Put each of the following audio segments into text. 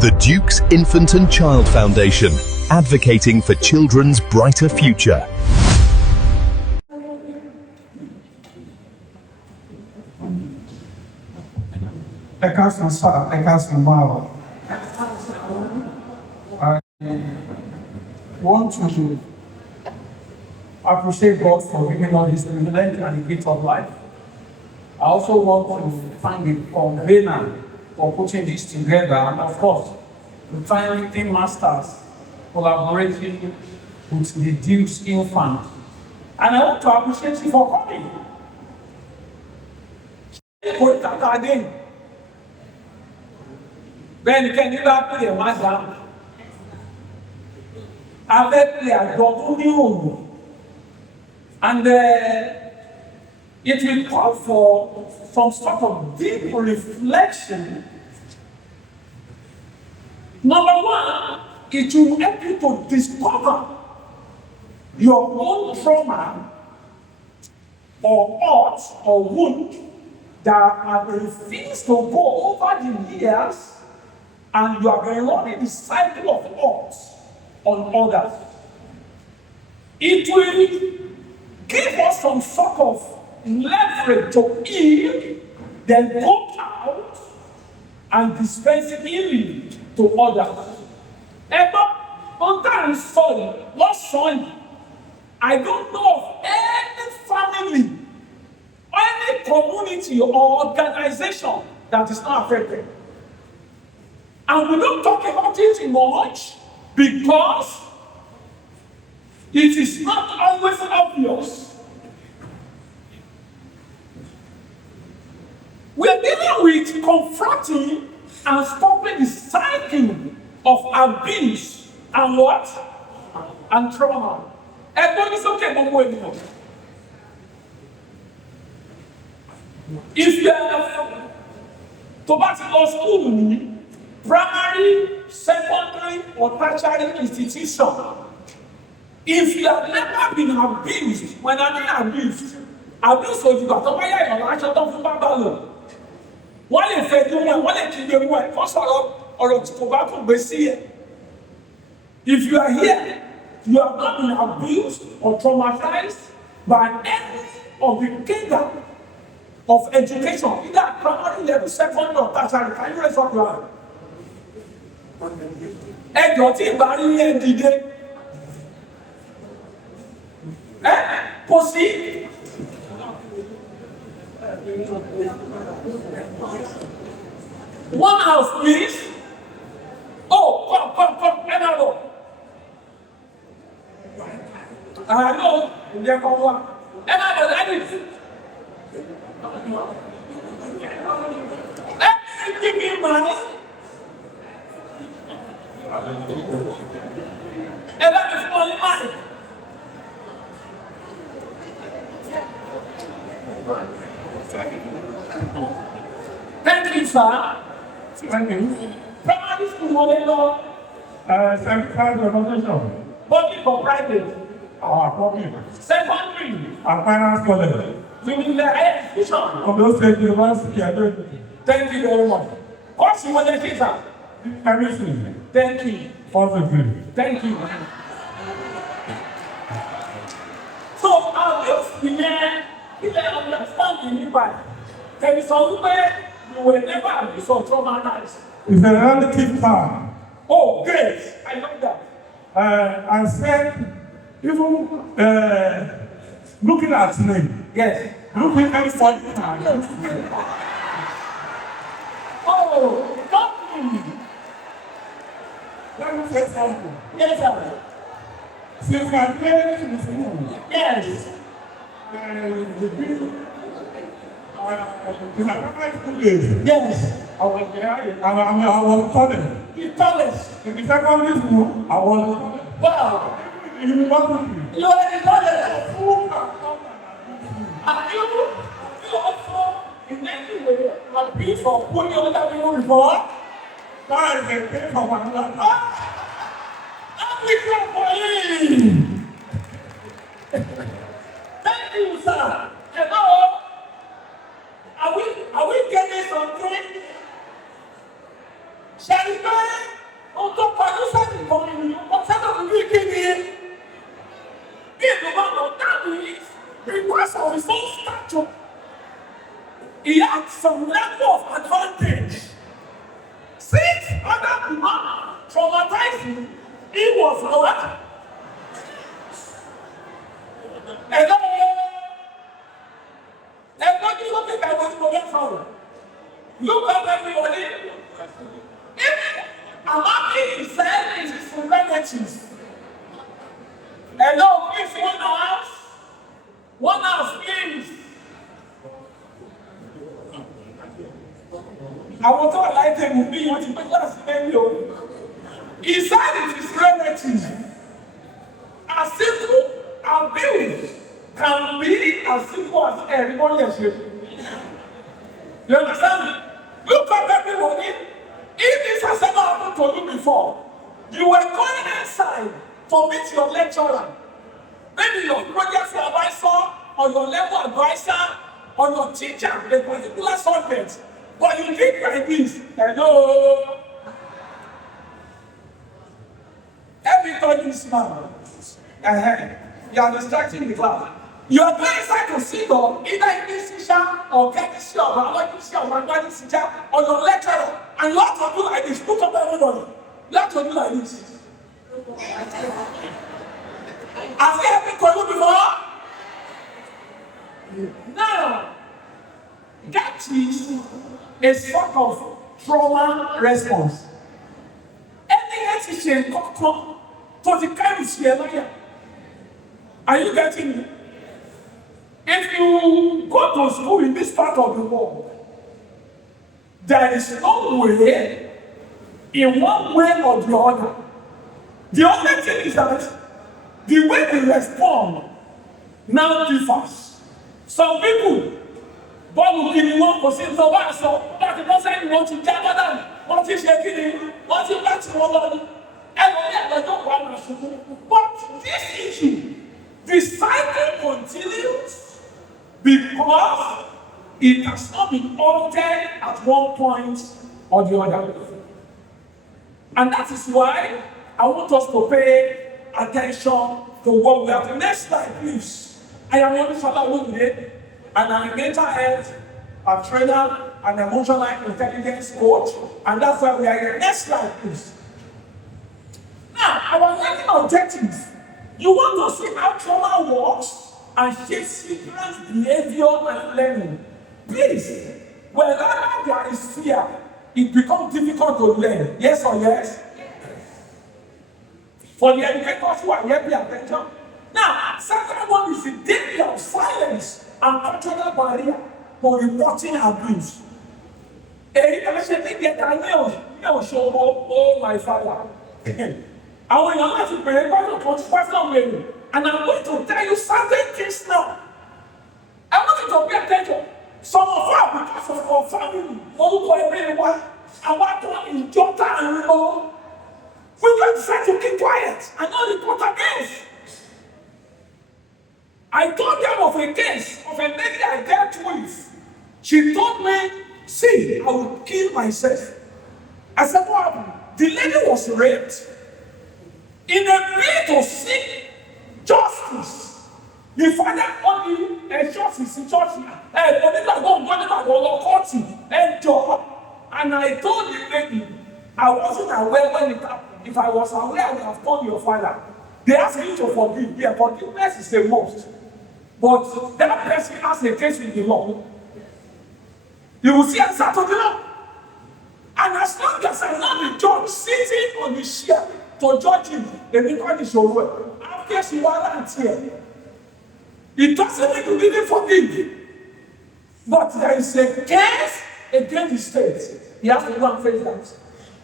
The Duke's Infant and Child Foundation, advocating for children's brighter future. I want to appreciate God for giving us this privilege and the gift of life. I also want to thank the convener for putting this together, and of course, the final team masters collaborating with the Duke's Infant. And I want to appreciate you for coming. Again. Ben, can you back to the master? I've play a Ondo. And it will call for some sort of deep reflection. Number one, it will help you to discover your own trauma or hurt or wound that have refused to go over the years, and you have been running the cycle of hurt on others. It will give us some sort of leverage to heal, then go out and dispense healing to others. But sometimes, I don't know of any family, any community or organization that is not affected. And we don't talk about it much because it is not always obvious. We are dealing with confronting and stopping the cycle of abuse and what? And trauma. Everyone is okay, but wait a minute. If you are to back to law school, primary, secondary, or tertiary institution, if you have never been abused, when I mean abuse was you got to buy your life from Babylon. Wọ́n lè fẹ́ tó wọn, wọ́n lè kí lè wọ́n ẹ̀ kọ́ sọ̀rọ̀ ọ̀rọ̀ tí kò bá kò gbé sí ẹ̀. If you are here, you have not been abused or traumatized by any of the kingdom of education, either primary level, secondary or tertiary. Can you raise up your hand? Ẹjọ́ tí ìbá rí yẹn dìde. Kò sí. One house, please. Oh, come, another. I know, they're going one. Another, give me money. And that is money. Thank you, sir. Thank you. Primary school model. 75 revolution. Public or private? Public. Secondary. Finance college. You mean the higher education? Ondo State University. Thank you very much. What's your model teacher? Chemistry. Thank you. First degree. Thank you. So, I'll be there. If I understand the impact, there is some way you will never be so traumatized. It's a relative term. Oh, great! I love that. I said, even looking at me. Yes. Looking at funny. Oh, not me. Let me say something. Yes, sir. Since my parents is moved. Yes. The bill, in my primary school days, Yes. I was there, and I was tallest. The tallest. In the secondary school, I was Wow. in university. You are the tallest. Are you also in any way abused or putting other people before? That is a case of another time. I'm looking for you. Thank you, sir. Hello? Are we getting something? Shall we go? of his own stature, he had some level of advantage. Since other people traumatized him, he was what? Hello? Everybody look at that was going forward. Look at everybody. Among himself is his relatives. Hello, please, one house, please. I want to like them with me, what you class he said it is relatives. As simple and built can be as simple as everybody else. You understand me? Look at everybody. If this has ever happened to you before, you were going inside to meet your lecturer, maybe your project advisor, or your level advisor, or your teacher, a particular subject, but you did like this. Hello? Every time you smile, you are distracting the class. You are going inside to sit on either English teacher or chemistry or biology teacher or mathematics teacher or your lecturer, and you have to do like this. Look up everybody. You have to do like this. Has it happened to you before? Now, that is a sort of trauma response. Any teacher come to the kind of sphere. Are you getting me? If you go to school in this part of the world, there is no way, in one way or the other. The only thing is that the way they respond now differs. Some people, bọ́ọ̀lù kìíní wọn kò sí nǹkan bá sọ láti bọ́ sẹ́yìn wọn ti já bọ́dà wọn ti ṣe kíni wọn ti bá tí wọn lọ ní ẹgbẹ́ ẹ̀lọ́jọ́ wà lọ ṣubú. But this issue, the cycle continues because it has not been altered at one point or the other. And that is why I want us to pay attention to what we have. The next slide, please. I am Olusola Olumide, and I'm a mental health, a trainer, and emotional intelligence coach, and that's why we are here. Next slide, please. Now, our learning objectives. You want to see how trauma works and shapes children's behavior and learning. Please, wherever there is fear, it becomes difficult to learn. Yes or yes? For the educators who are here, pay attention. Now, second one is the danger of silence and cultural barrier for reporting abuse. Oh my father. I want to pray and I'm going to tell you certain things now. I want you to pay attention. Some of us, because of our family, I want to enjoy and remember. We just decide to keep quiet and not report against. I told them of a case of a lady I dealt with. She told me, see, I will kill myself. I said, what happened? The lady was raped. In a bid to seek justice, the father only justice in church. And I told the lady, I wasn't aware when it happened. If I was aware, I would have told your father. They ask you to forgive. Yeah, forgiveness is a must. But that person has a case with the law. You will see answer to the law. And as long as I'm not the judge sitting on the chair to judge him, the record is over. After she was here, it doesn't mean to really forgive. But there is a case against the state. He has to go and face that.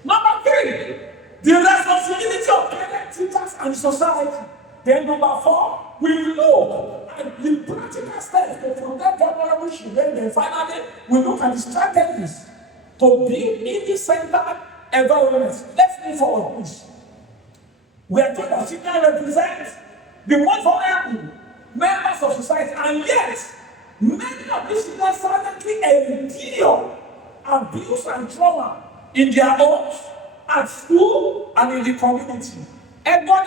Number 3, the responsibility of parents, teachers, and society. Then number 4, we look at the practical steps to protect vulnerable children. And finally, we look at the strategies to build in-the-center environments. Let's move forward, please. We are told that children represent the most vulnerable members of society, and yet, many of these children silently endure abuse and trauma in their homes, at school, and in the community. And God,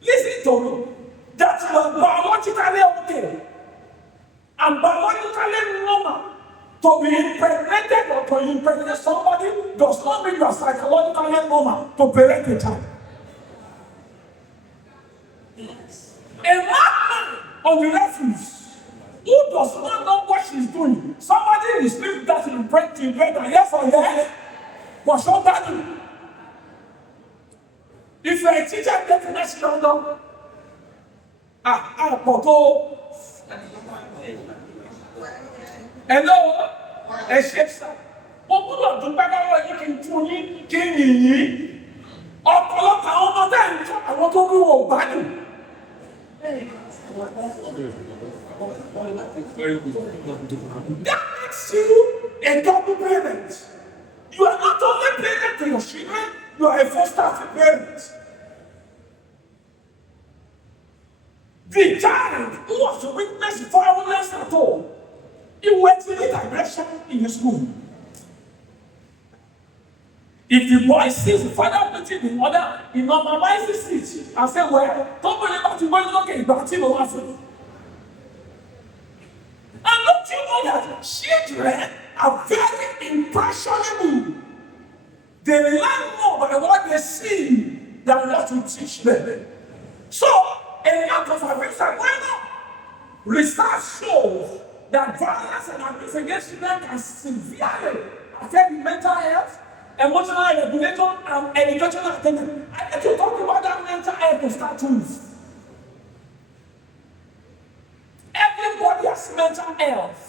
listen to me. That you are biologically okay and biologically normal to be impregnated or to impregnate somebody does not mean you are psychologically normal to parent a child. A madman on the refuse who does not know what she's doing, somebody in the street that is impregnated, yes or yes, was so bad. If you're a teacher, get the next London. Poto. Hello, ẹ ṣe sá. Wọ́n gbọ́dọ̀ dúpẹ́ lọ́wọ́ yìí kí n tún yín kí n yìí. Ọ̀pọ̀lọpọ̀ àwọn ọmọ tẹ̀ ń tọ́ àwọn tó bí wọ́n bá dùn. That makes you a double parent. You are not only parent to your children, you are a foster parent. The child who was to witness violence at all, he went in a direction in the school. If the boy sees the father beating the mother, he normalizes it and says, well, don't believe that you won't look at it. And don't you know that children are very impressionable? They learn more by what they see than what you teach them. So, a lot of abuse are going on. Research shows that violence and abuse against children can severely affect mental health, emotional regulation, and educational attainment. I need to talk about that mental health to start with. Everybody has mental health.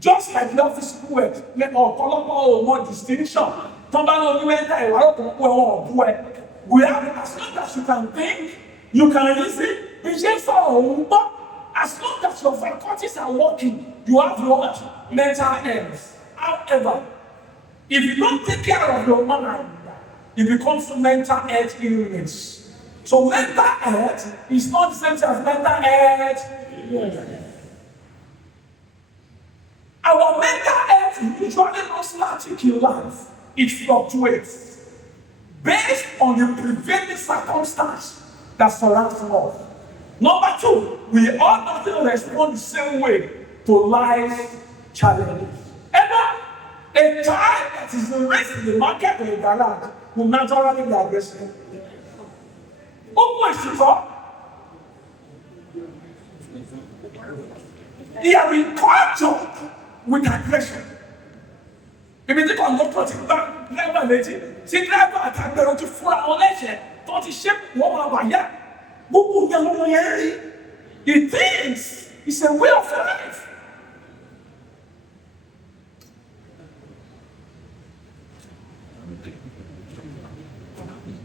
Just like the physical work, or color or more distinction. We have, as long as you can think, you can reason, but as long as your faculties are working, you have your mental health. However, if you don't take care of your mind, it becomes mental health illness. So mental health is not the same as mental health. Our mental health is usually not static in life. It fluctuates based on the prevailing circumstance that surrounds us. Number two, we all not respond the same way to life's challenges. A child that is raised in the market or a garage will naturally be aggressive. They are in culture with aggression. Ibi tí kọ̀ǹdọ́tọ̀ ti gbá dírẹ́bà létí tí dírẹ́bà àtàgbẹ̀rẹ̀ ti fúnra wọn lẹ́sẹ̀ tó ti ṣe wọ́n máa wà yá. Gbogbo ìyẹn ló yẹn rí. He thinks it's a way of life.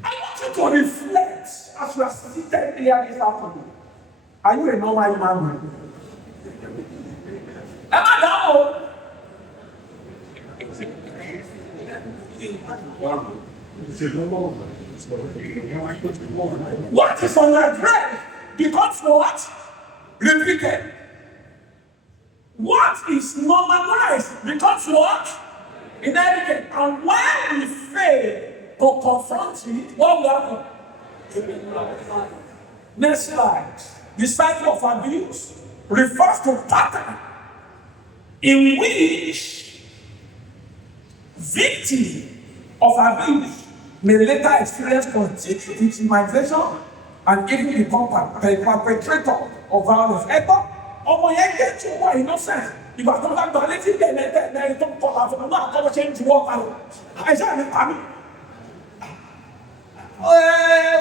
I want you to reflect as you are seated here this afternoon. Are you a normal human being? Am I now? What is on your brain becomes what? Repeated. What is normalized becomes what? Inherited. And when we fail to confront it, what will happen? Next slide. The cycle of abuse refers to pattern in which victim of abuse may later experience continued victimization and even become a perpetrator of violence. Ọmọ yẹn jẹ́ tí ó wà innocent. Ìgbà tó bá gba létí lẹ́yìn tó ń kọ́ àfọ̀ náà àkọ́kọ́ ṣe ń ju wọ́n kalẹ̀. Àìsàn ní pàmì.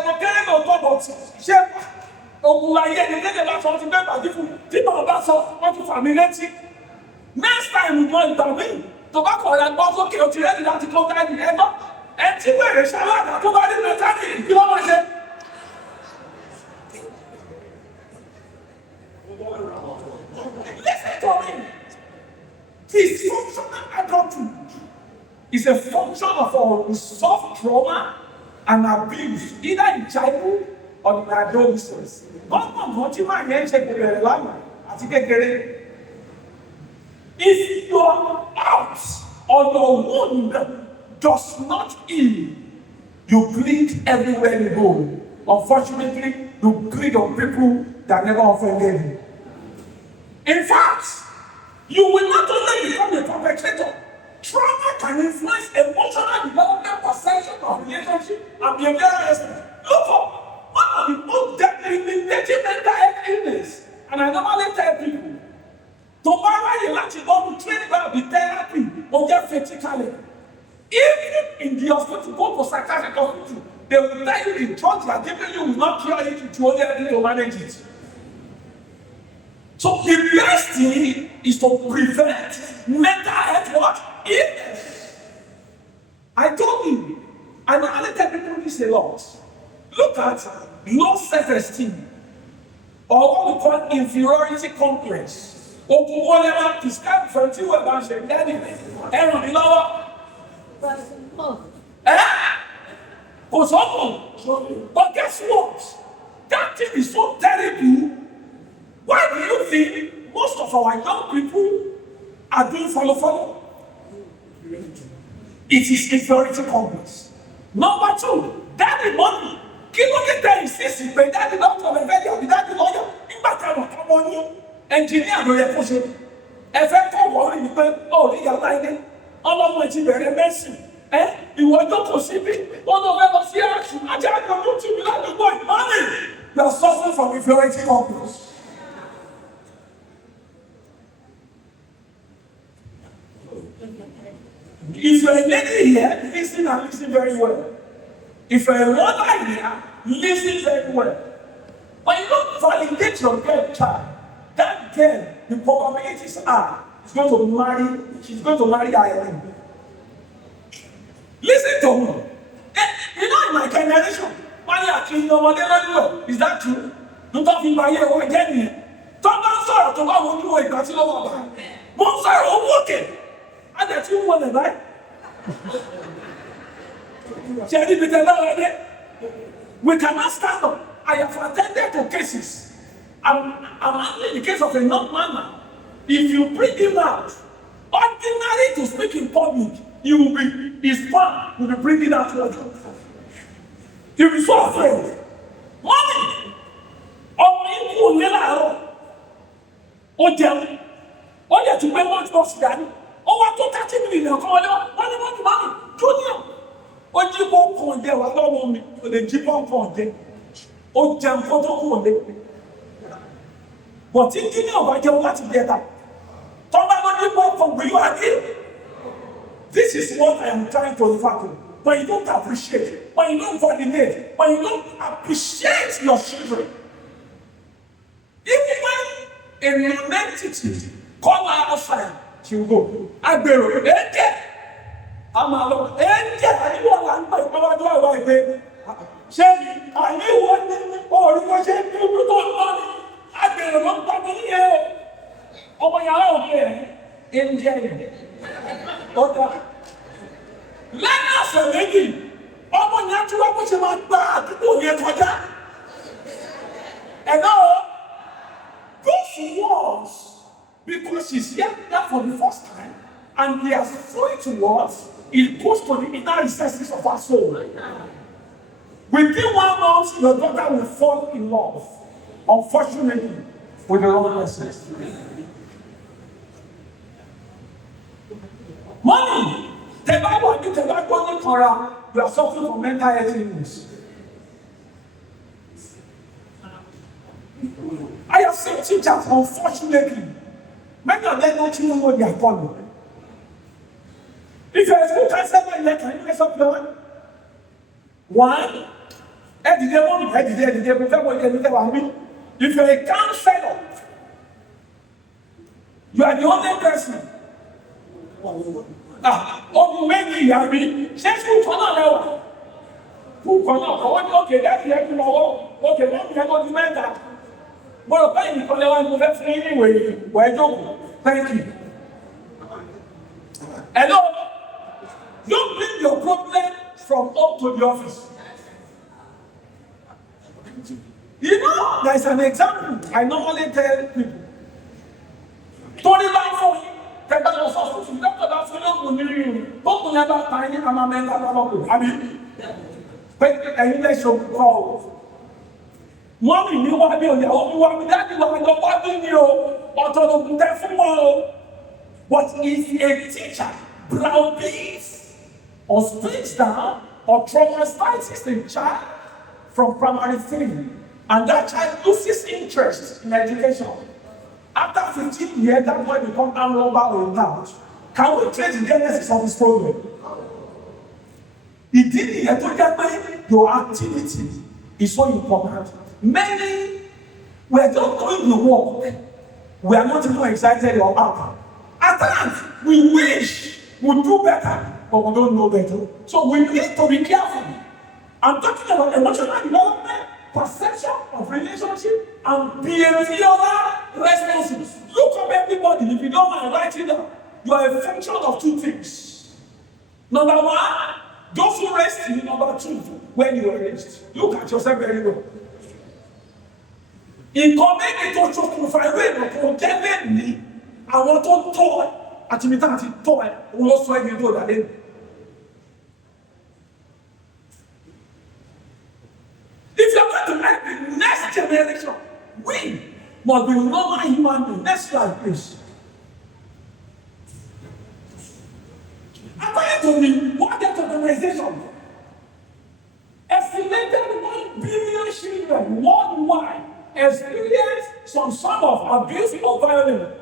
Mo kéré lọ tó bọ̀ tí ṣé ogun ayé ni lédè bá sọ ti bẹ́ẹ̀ bàjí fún mi. Tí màá bá sọ, wọ́n ti fà mí létí. Next time ìjọ ìgbà míì tó bá kọ̀ ọ̀yà gbọ́ sókè o ti rẹ́dí láti kọ́ gáàdì ẹgbọ́. Ẹ tí wèrè ṣaláàdà tó bá rí mẹkáníìkì kí ló máa ṣe? Listen to me. Dysfunctional adulthood is a function of unresolved trauma and abuse, either in childhood or in adolescence. If your house or your wound does not heal, you bleed everywhere you go. Unfortunately, you bleed on people that never offended you. In fact, you will not only become a perpetrator, trauma can influence emotional development, perception of relationship, and behavioral aspects. Look for one of the most debilitating mental health illness, and I normally tell people, tomorrow you like to go to train about the therapy or get physically. Even in the hospital, go to psychiatric hospital, they will tell you the drugs they are giving you will not cure it, it will only help you to manage it. So the best thing is to prevent mental health what? Illness. I told you, I normally tell people this a lot. Look at low self-esteem, or what we call inferiority complex. Ogun whatever describe for you about your daddy. Aaron, you know what? But guess what? That thing is so terrible. Why do you think most of our young people are doing follow? It is inferiority complex. Number two, daddy money. Kí ló dé tẹ́ insist pé daddy doctor ẹ̀fẹ́ yà bí daddy lawyer nígbà tí a wà kọ́mọ ní engineer ló yẹ kó ṣe. Ẹ̀fẹ́ kọ̀ wọ́n rí pé ó rí yàrá ilé. Ọlọ́mọ ti bẹ̀rẹ̀ mẹ́sìn. Ìwọ jókòó síbí. Wọ́n lọ fẹ́ lọ sí àṣù. Ajá àjọ̀dún tì mí ládùúgbò ìmọ̀lẹ̀. You are suffering from inferiority complex. If you're a lady here, listen and listen very well. If you're a mother here, listen very well. But you don't validate your girl child. That girl, the probabilities are she's going to marry Ireland. Listen to me. You know, in my generation, when you are cleaning your mother very well, is that true? You don't think my year or again. Talk about sorrow to go on you got to know about. Most are working. And that's you want to die. We cannot stand up. I have attended to cases. I'm handling the case of a young man now. If you bring him out, ordinary to speak in public, he will be, his palm will be bringing out your job. He will be so afraid. Mommy! Ó ní láàárọ̀. Ó jẹun. Ó yẹ ti pé wọ́n ti lọ sí dání. Ó wá tó 30 minutes kan wọlé wọ́n ní mọ́mí junior. Ó jí pọ́ńpọ́n jẹ wà lọ́wọ́ mi. Ó lè jí pọ́ńpọ́n jẹ. Ó jẹun kó tó kú òde. But tí junior bá jẹun láti jẹ ta. Tọ́ba ló ní pọ́ńpọ́n will you agree? This is what I am trying to refer to. But you don't appreciate, but you don't validate, but you don't appreciate your children. Even when a non-entity call her outside, she will go. Agbero, Amalo, anyone I'm by Pavadua, I pay. Say, I knew what or you were saying, people don't money. Agbero, not coming here. Oh, my God, here in jail. Okay. Lẹ́yìn ọ̀sẹ̀ méjì, ọmọ yẹn tí wọ́n kó ṣe máa gba àdúgbò yẹn kọjá. And now, those words, because she's hearing that for the first time, and they are flowing words, it goes to the inner recesses of her soul. Within 1 month, your daughter will fall in love, unfortunately, with the wrong person. Money! You are suffering from mental health illness. I have seen teachers, unfortunately, many of them don't even know they are calling. If you are a school counselor, can you get something? One, if you are a counselor, you are the only person. Ọdún méjì àbí ṣé fún kan náà lẹ́wà fún kan náà kọ́wọ́ ní òkè láti ẹ̀kú lọ́wọ́ òkè lọ́wọ́ yẹn tó di mẹ́ta gbọ́dọ̀ báyìí nìkan lẹ́wà ní mo fẹ́ fún yín ní ìwé ìwà ẹjọ́ kù. Thank you. Hello, don't bring your problem from home to the office. You know, there is an example I normally tell people. Tony Bafo. Tẹ́gbẹ́ lọ sọ fún dọ́kítà bá fún lóògùn nínú ìrìn bókun yẹn bá ta ní amamẹ́ńlá lọ́wọ́ àbí pé ẹ̀yin lè ṣe òkú kọ́ ọ. Mommy mi wá bí ìyàwó mi wá bí dáàbì wá lọ wá bí mi o. Ọ̀tọ̀ ló kún tẹ́ fún wọn o. But if a teacher browbeats or speaks down or traumatizes a child from primary 3, and that child loses interest in education, after 15 years, that boy becomes armed robber or loud, can we trace the genesis of this problem? It didn't to get by your activity is so important. Many were just doing the work. We are not even excited or happy. At times, we wish we do better, but we don't know better. So we need to be careful. I'm talking about emotional development, perception of relationship, and behavioral responses. Look up everybody, if you don't mind writing down. You are a function of two things. Number one, those who raised you. Number two, when you were raised. Look at yourself very well. Ìkọ́mẹ́ni tó ṣokùnfà ìwé ìrọ̀kùn jẹ́lẹ̀ ní àwọn tó tọ́ ẹ àti mi táà ti tọ́ ẹ òun ló sọ ẹni tó dàdé. If you are going to make the next generation, we must be normal human beings. Next slide, please. According to the World Health Organization, estimated 1 billion children worldwide experience some sort of abuse or violence.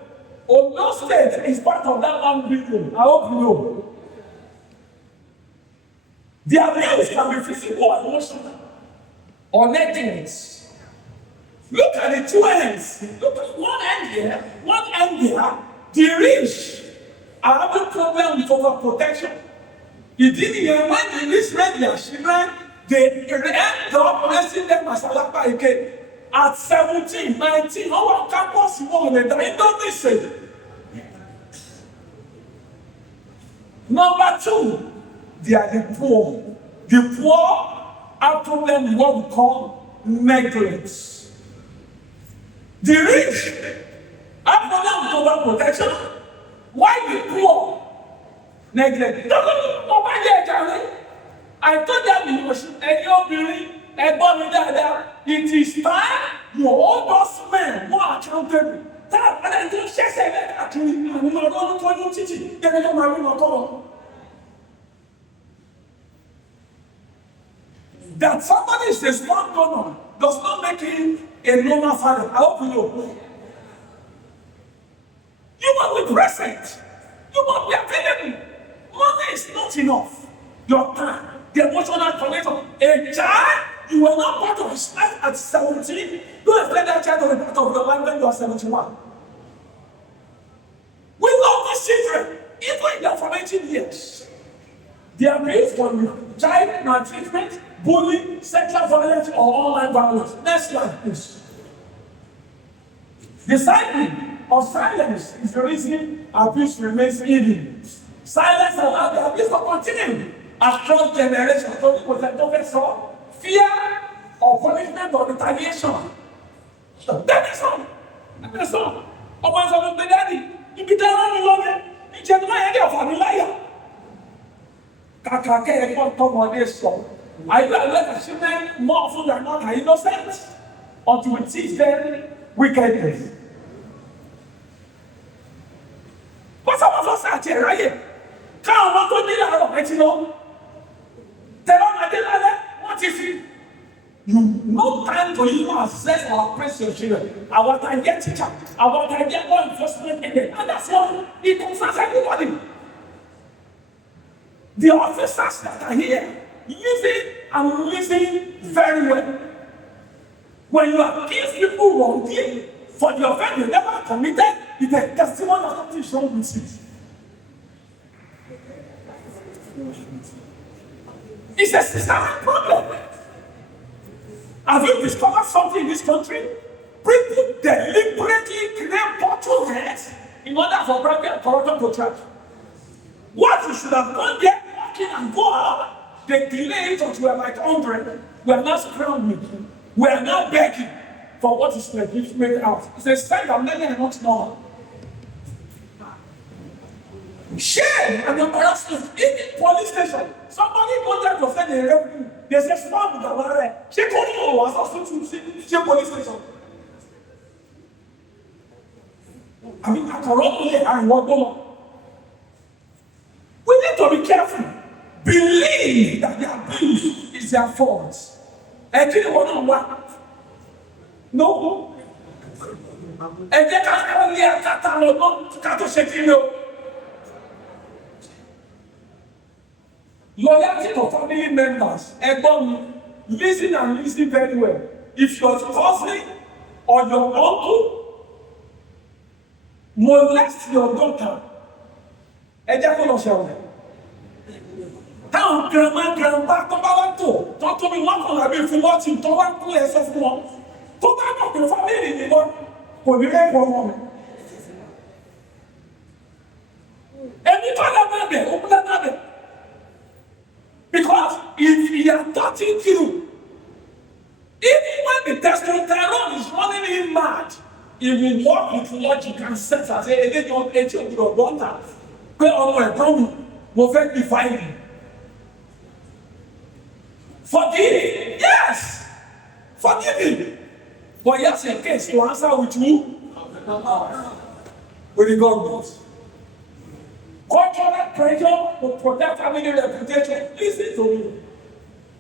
Ondo State is part of that 1 billion. I hope you know. The abuse can be physical or emotional or negligence. Look at the two ends. Look at one end here, one end here. The rich are having problem with overprotection. It didn't even when the rich raise their children, they end up raising them as alapa again. At 17, 19, our campus won the Indonesia. Number two, they are the poor. The poor have problem with what we call negligence. The rich have problem with overprotection. Why the poor neglect? No, I told them you should obìnrin ẹ̀gbọ́n mi dáadáa. It is time you hold those men more accountable. That and then just say that actually I'm not going to teach you. Then I don't know. That somebody is a smart donor does not make him a normal father. I hope you know. You must be present. You must be available. Money is not enough. Your time, the emotional connection. A child, you were not part of his life at 17. Don't expect that child to be part of your life when you are 71. We love these children, even in their formative years. They are raised from child maltreatment, bullying, sexual violence, or online violence. Next slide, please. The cycle of silence is the reason abuse remains hidden. Silence allows the abuse to continue across generations. So, fear or punishment or retaliation. That is all. That is all. Ọmọ ìsọ̀rọ̀ pé dáàdì, ibi tẹ́ wọ́n mi lọ́gẹ̀, ìjẹ́ tó máa yẹ kí ọ̀fà mi láyà. Kàkà kẹ́yẹ kọ́ tọmọdé sọ. I let the children more often than not are innocent until we teach them wickedness. But some of us are here, right? Káwọn ọmọ tó ní láàárọ̀ ẹ ti lọ. Tẹ̀lé ọmọdé lálẹ́, what is it? You no time to even assess or appraise your children. Our time get teacher, our time get law enforcement agent, and that's why it concerns everybody. The officers that are here, listen and listen very well. When you accuse people wrongly for the offense they never committed, it's a testimony of something is wrong with you. It's a systemic problem. Have you discovered something in this country? People deliberately create bottlenecks in order for private corruption to thrive. What you should have done there, walking and go out, they delay it until we are like 100. We are now scrambling. We are now begging for what is legitimate out. It's a sign that many are not normal. Shame and embarrassment in the police station. Somebody go there to say they rape you. They say stop with the wire. She told you was also to see police station. I mean, after all, I want to. We need to be careful. Believe that the abuse is their fault. And you want what? No. And they can only attack to shake you. Loyalty to family members. Listen and listen very well. If your cousin or your uncle molest your daughter, táwọn grandma tó bá wá tó tóbi wọn kàn lábẹ́ fún wọn tí tó wá kú ẹsẹ̀ fún wọn tó bá mọ̀ pé fámìlì ni wọn kò ní lẹ́kọ̀ọ́ wọn. Ẹni tó lọ bẹ̀ ó kúlẹ̀ bẹ̀ because if he are touching you even when the testosterone is running him mad he will work with logic and sense and say eléyìí etí òbúrò bọ́ńtà pé ọmọ ẹ̀gbọ́n mi mo fẹ́ define him. Forgive, yes, forgive him. But yes, a case to answer with who? With the government. Cultural pressure to protect family reputation. Listen to me.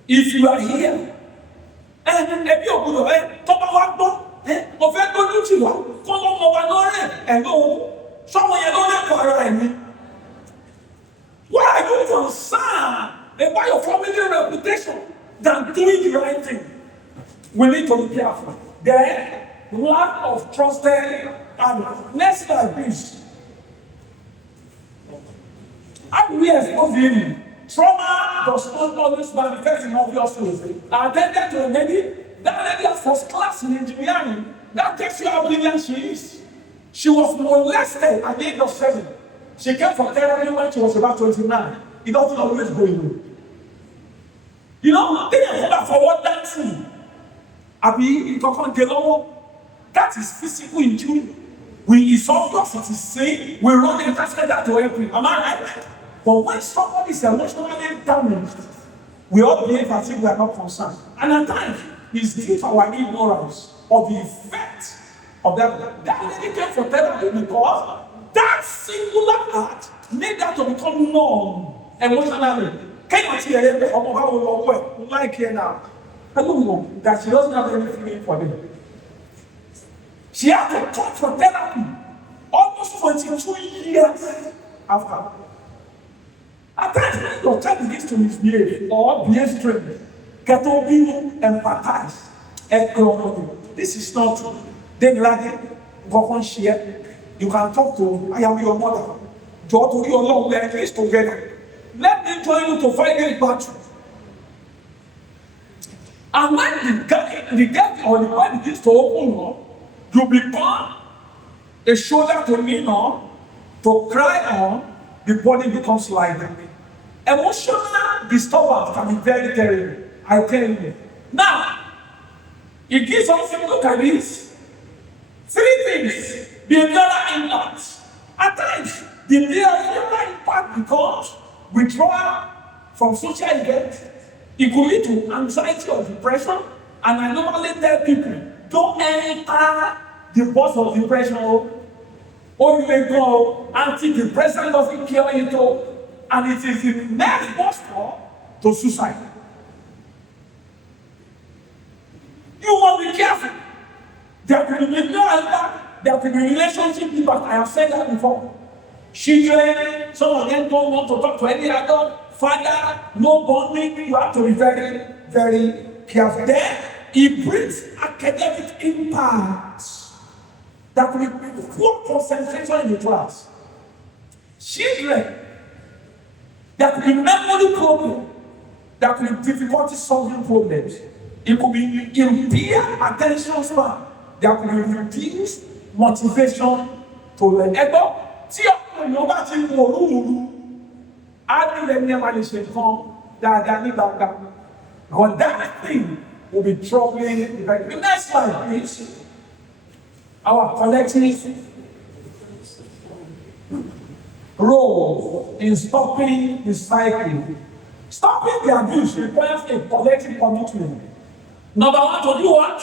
If you are here, and if you're good, talk about what? Of a good to you, come on, and go. Someone you don't have to. Why are you concerned about your family reputation than doing the right thing? We need to be careful. Then, lack of trusted and next like this. How we expose him? Trauma does not always manifest in obvious ways. I attended to a lady, that lady has first class in engineering. That tells you how brilliant she is. She was molested at the age of 7. She came for therapy when she was about 29. It doesn't always go in. You know, they are for what dancing. That is physical injury. We is obvious it is saying we run and transfer that to everyone. Am I right? But when somebody is emotionally damaged, we all behave as if we are not concerned. And at times, it's due to our ignorance of the effect of that. That lady came for therapy because that singular act made that to become norm emotionally. Can you see how we like here now? I don't know that she doesn't have any feeling for them. She had to talk for therapy almost 22 years after. At times, when your child begins to misbehave or behave strange, get to be empathize and grow. This is not true. Then go on share. You can talk to I am your mother. Go to your Lord, let us together. Let me join you to fight this battle. And when the gate or the door begins to open up, you become a shoulder to lean on, to cry on, the body becomes lighter. Emotional disturbance can be very terrible, I tell you. Now, it gives us a look at this. 3 things. Behavioral impacts. At times, the behavioral impact becomes withdrawal from social events. It could lead to anxiety or depression. And I normally tell people, don't enter the bus of depression. Or you may go, antidepressant doesn't cure you too. And it is the next bus stop to suicide. You must be careful. There could be behavioral impact. There could be relationship impact. I have said that before. Children, some of them don't want to talk to any adult. Father, no bonding. You have to be very, very careful. Then it brings academic impacts that will be poor concentration in the class. Children, there could be memory problem. There could be difficulty solving problems. It could be impaired attention span. There could be reduced motivation to learn. Tí ọ̀pọ̀ bá ti wò lúwòrú, á nílẹ̀ ní ẹ̀ma lè ṣe kan dáadáa ní gbangba. But that thing will be troubling. The next slide, please. Our collective. role in stopping the cycle. Stopping the abuse requires a collective commitment. Number one, to do what?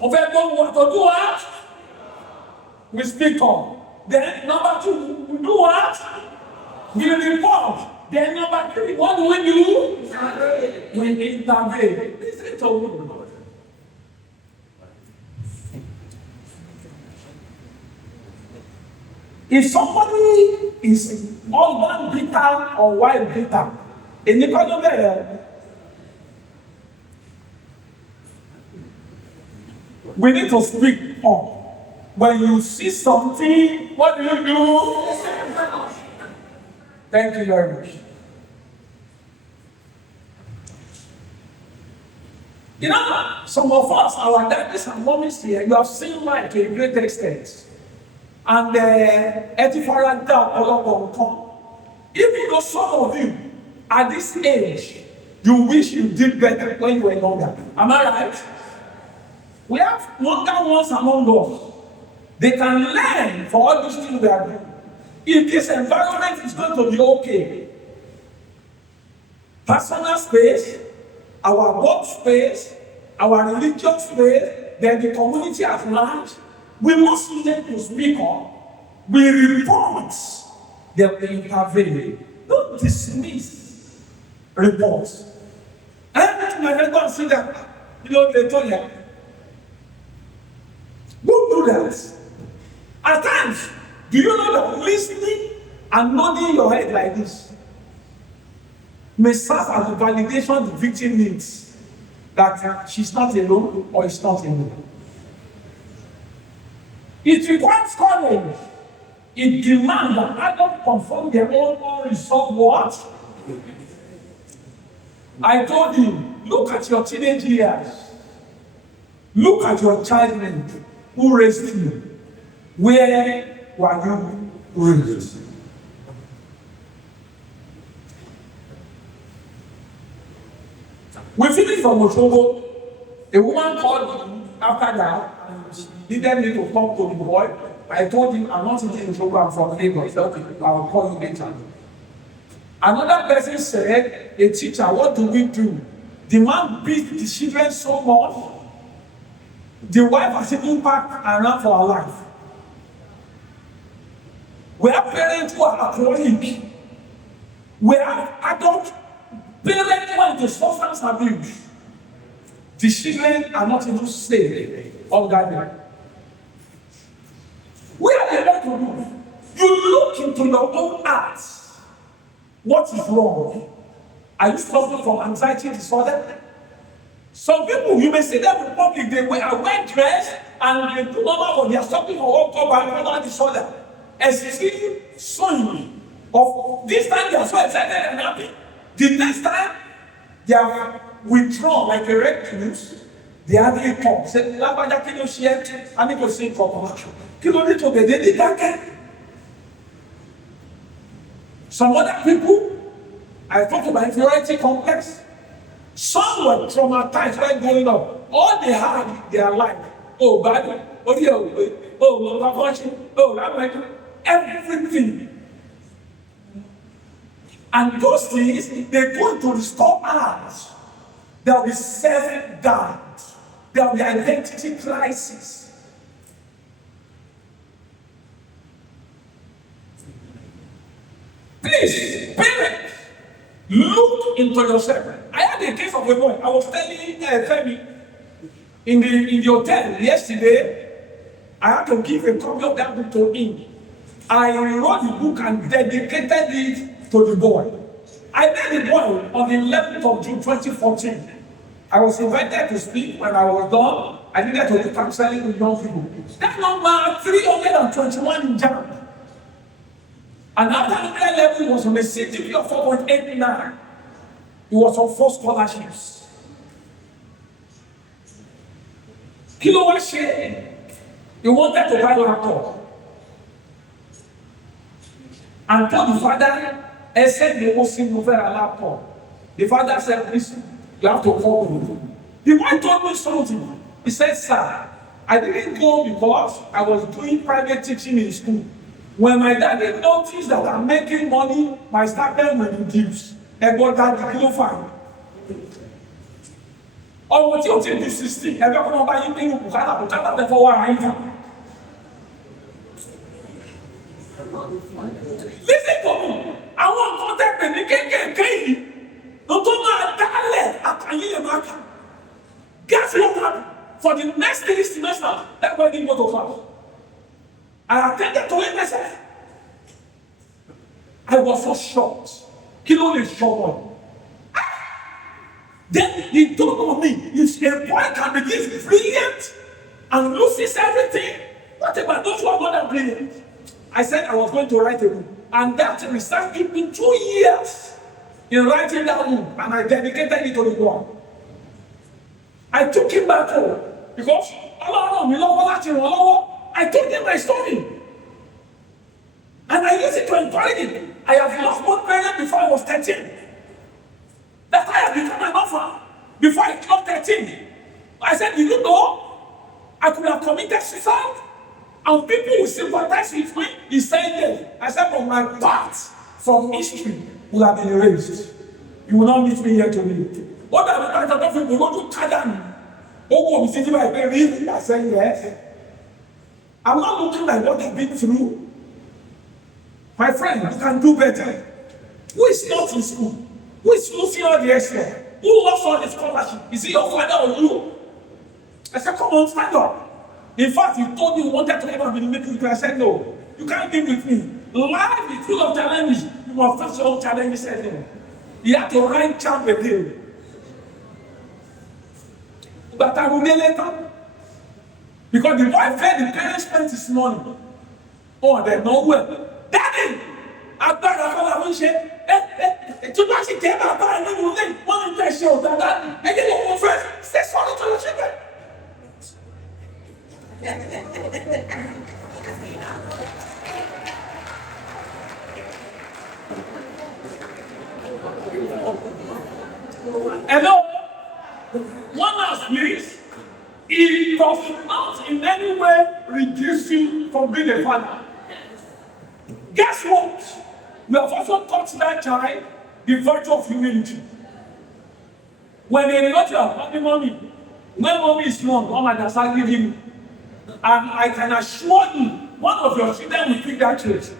To do what? We speak up. Then number two, we do what? We report. Then number three, what do we do? We intervene. Listen to me. If somebody is husband bitter or wife bitter, we need to speak up. When you see something, what do? Thank you very much. You know, some of us, our daddies and mommies here, you have seen life to a great extent. And even though some of you, at this age, you wish you did better when you were younger. Am I right? We have younger ones among us. They can learn for all these things they are doing. If this environment is going to be okay, personal space, our work space, our religious space, then the community at large, we must learn to speak up. We report, then we intervene. Don't dismiss reports. And my husband said that, they told you. Don't do that. At times, do you know that listening and nodding your head like this may serve as a validation the victim needs that she's not alone or is not alone? It requires courage. It demands that adults confront their own unresolved what? I told you, look at your teenage years. Look at your childhood. Who raised you? Where were you raised? We finished from Olusola. A woman called me after that and she needed me to talk to the boy. I told him, I'm not in Olusola, I'm from Lagos. He said, okay, I'll call you later. Another person said, a teacher, what do we do? The man beat the children so much. The wife has an impact around for her life. We have parents who are alcoholic. We have adult parents who are into substance abuse. The children are not even safe or guided. What are they going to do? You look into your own heart. What is wrong? Are you suffering from anxiety disorder? Some people, you may see them in public, they wear well dressed and they do normal, but they are suffering from all bipolar disorder. Extreme showing of this time they are so excited and happy. The next time they are withdrawn like a recluse, they hardly come. Say, "Lágbájá kí ló ṣe é? I need to sing for commercial. Kí ló dé tó bẹ̀rẹ̀ dé dákẹ́?" Some other people, I talked about inferiority complex. Some were traumatized while growing up. All they had in their life, oh, bad, oh, yeah, oh, everything. And those things, they're going to restore us. There will be self-doubt. There will be identity crisis. Please, parents, look into yourself. I had a case of a boy. I was telling Femi in the hotel yesterday. I had to give a copy of that book to him. I wrote the book and dedicated it to the boy. I met the boy on the 11th of June 2014. I was invited to speak. When I was done, I needed to do counseling with young people. That number 321 in Jam. And after that level, it was on a CGP of 4.89. It was on 4 scholarships. Kilo wa ṣe, he wanted to buy a laptop. And told the father, I said they won't see over a laptop. The father said, listen, you have to call me. The boy told me something. He said, sir, I didn't go because I was doing private teaching in school. When my daddy noticed that I'm making money, my stipend will reduce. Ẹ̀gbọ́n daddy kí ló fà mí? Ọmọ tí o ti di 60, ẹgbẹ́ kọ́ ọba yín nínú bùkátà tẹ fọwọ́ ara yín fà. Listen to me, àwọn nǹkan tẹ́ pè ní kéékèèké yìí ló tó máa dálẹ̀ àtàyè lè máa kà. Guess what happened? For the next 3 semesters, everybody didn't go to class. I attended to it myself. I was so shocked. Kí ló lè shock. Then he told on me, if a boy can be this brilliant and loses everything, what about those who are not that brilliant? I said I was going to write a book. And that research took me 2 years in writing that book, and I dedicated it to the Lord. I took him back home because I told him my story. And I used it to encourage him. I have lost one parent before I was 13. That I have become an orphan before I clocked 13. I said, you know, I could have committed suicide and people will sympathize with me. He said that. I said, but my path from history will have been erased. You will not meet me here today. What are the times I don't think go to Kadan? Oh, I'm sitting by really? I said, yes. I'm not looking like what I've been through. My friend, you can do better. Who is not in school? Who is losing all the extra? Who lost all the scholarship? Is it your father or you? I said, come on, stand up. In fact, he told me he wanted to come and be with me. I said, no, you can't be with me. Life is full of challenges. You must face your own challenges. He had to write champ again. But I will be later. Because the boy fed the parents spent his money. Oh, they're not well. Daddy! Agbára fọlá ló ń ṣe tí wọ́n sì jẹ́ bàbá ẹ̀ nínú ilé wọ́n ń tẹ̀ ṣe òdàdá ẹ̀jẹ̀ ló kún fẹ́ ṣe sọ́ọ́lù tó lọ ṣe bẹ́ẹ̀. Hello? One last please. It does not in any way reduce you from being a father. Guess what? We have also taught that child the virtue of humility. When they got your happy mommy, when mommy is wrong, mama does not give him. And I can assure you, one of your children will pick that trait.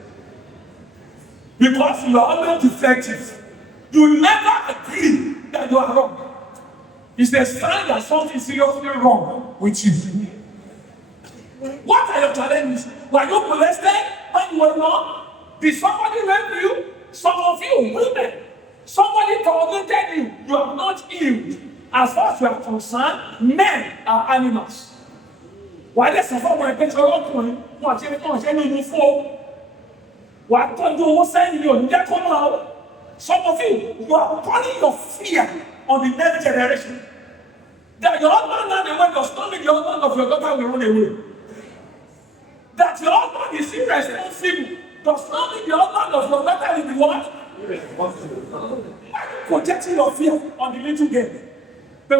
Because you are always defective. You never agree that you are wrong. It's a sign that something seriously wrong with you. What are your challenges? Were you molested when you were wrong? Did somebody rape you? Some of you, women, somebody tormented you. You have not healed. As far as you are concerned, men are animals. Why does someone want to get your own? What you want to do for? What do you say? You get come out. Some of you are putting your fear on the next generation. That your husband and the way does not mean your husband of your daughter will run away. That your husband is irresponsible does not mean your husband of your daughter will be what? Irresponsible. Projecting your fear on the little girl. But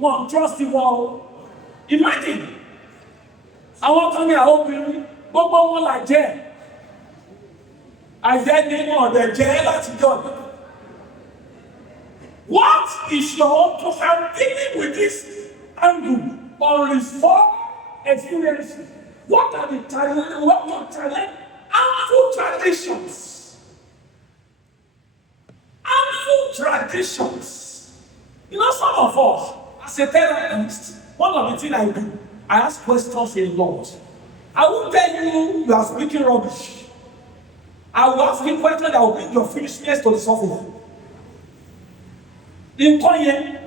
one trust the world. Imagine. I want to hear openly, but one like Jen. I said, name on the jail at God. What is your to have dealing with this angle or reform experience? What are the talent? What are talent? Harmful traditions. Harmful traditions. You know, some of us, as a therapist, one of the things I do, I ask questions a lot. I won't tell you are speaking rubbish. I will ask you questions that will bring your foolishness to the surface. In Konya,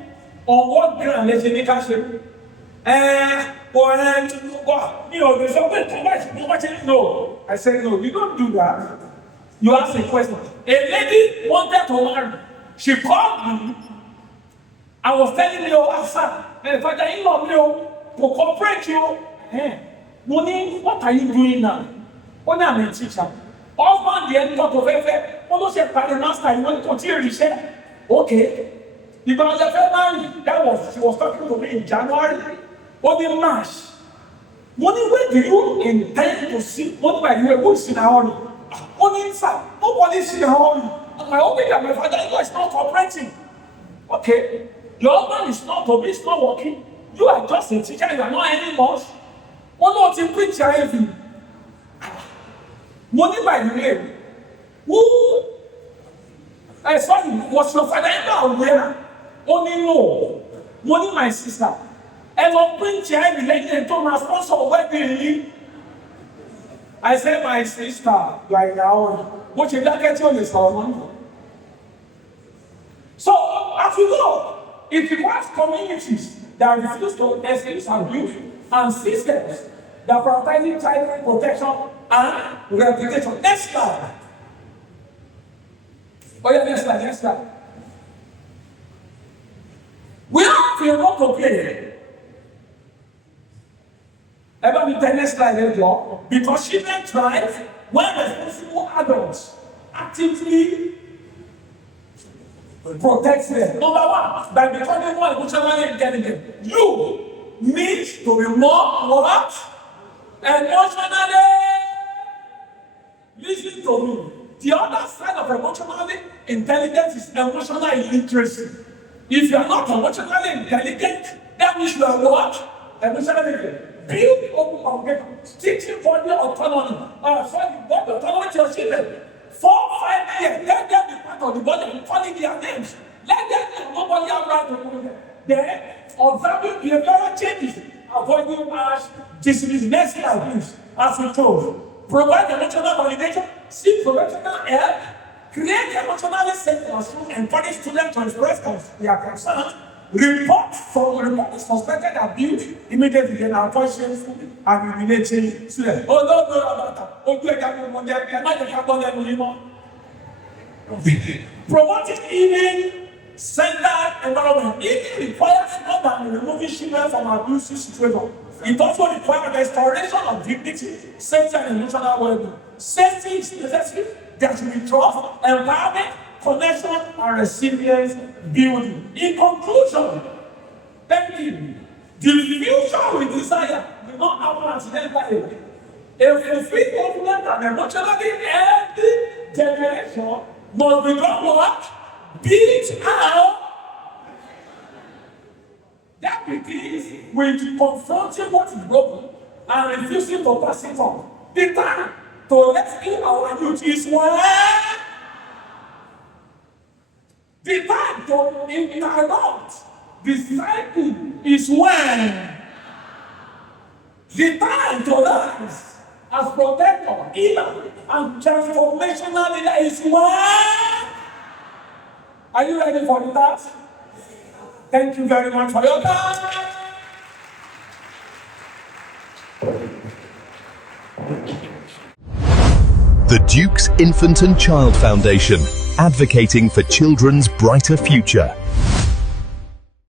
on what ground let you make a shape? No. I said, no, you don't do that. You ask a question. A lady wanted to marry. She called me. I was telling you, Asa, and father-in-law, to cooperate you. Money, what are you doing now? What am I teacher? Husband, the end of everything. What she party master? You want to continue to share? Okay. The brother married. That was she was talking to me in January. Only March. Money, where do you intend to see money by the way? Who's in our money inside? Nobody's in our and my husband and my father-in-law is not cooperating. Okay, your husband is not it's not working. You are just a teacher, you are not anymore. One more thing, preach heavy. Money by the way. Who? Sorry, was your father-in-law aware? Only no. Money, my sister. And on preach heavy, let them to my sponsor wedding. I said, my sister, like now, what you don't get on this one. So, as you know, it requires communities that refuse to excuse abuse and systems that prioritize child protection and rehabilitation. Next slide. Oh yeah, next slide. We have a lot to play. Ever with the next slide, because children thrive when responsible adults actively protect them. Number one, by becoming more emotionally intelligent. You need to be more what? Emotionally. Listen to me. The other side of emotionally intelligence is emotional illiteracy. If you are not emotionally intelligent, that means you are what? Emotionally intelligent. Build open communication, teaching body autonomy. Body autonomy to your children. 4-5 years, let them be part of the body and calling their names. Let them know nobody have right to do them. Then, observing behavioral changes, avoiding harsh discipline. Next slide, please. As we told, provide emotional validation, seek professional help, create emotionally safe classroom, encourage students to express their concerns, report suspected abuse immediately then avoid shameful and humiliating students. Oh, no, promoting healing-centered environment. Healing requires more than removing children from abusive situations. It also requires restoration of dignity, safety, and emotional well-being. Safety is necessary. There should be trust, empowerment, connection, and resilience building. In conclusion, thank you. The future we desire will not happen accidentally. A fulfilled, confident, and emotionally healthy generation must be done what? Built out. That begins with confronting what is broken and refusing to pass it on. The time to rescue our youth is when the time to interrupt the cycle is when the time to rise as protector, healer, and transformational leader is when. Are you ready for the task? Thank you very much for your time. The Duke's Infant and Child Foundation, advocating for children's brighter future.